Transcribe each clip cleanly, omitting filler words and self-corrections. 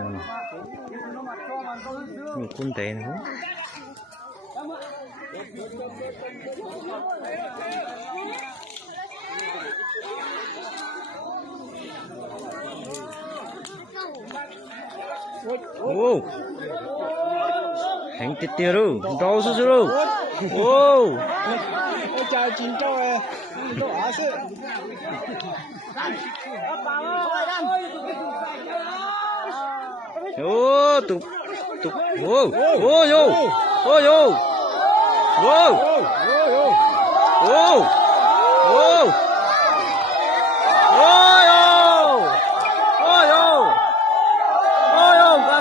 cái này nhiều quân tệ nữa. Ô hành tiệt tiệt rồi đau sốt rồi. Ô chào chín châu ấy đồ á sự ô tụt tụt ô ô yo ô yo ô ô ô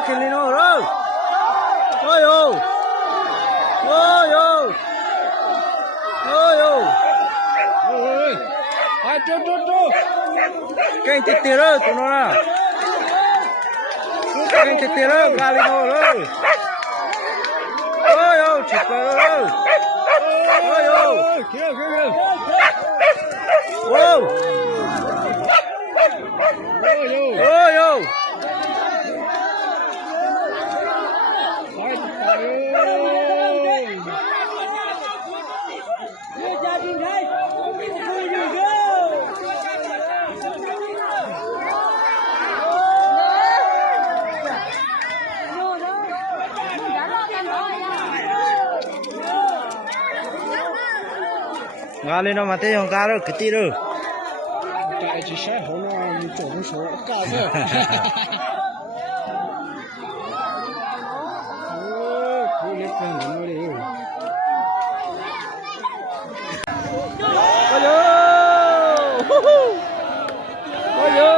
Aquilino rồi. Ôi ô. Ôi ô. Ôi ô. ôi ai trốn trốn trốn Cái chết tiệt rồi tụi nó à. Cái chết tiệt rồi Aquilino rồi. Ôi ô chụp rồi. Ôi ô. kia kia Ô. Ôi ô. Ngali nó mà thấy không cá đâu cái tí đâu. chạy chỉ sẽ hổ nó trốn số cả rồi cú lết lên nó đi Ôi yo. Ôi yo.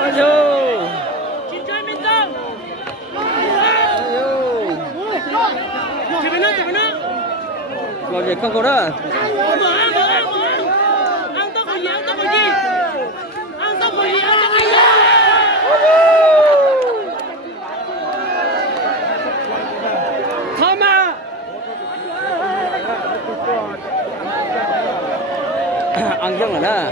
Ôi yo. Làm gì không có đó. Ăn dân rồi đó.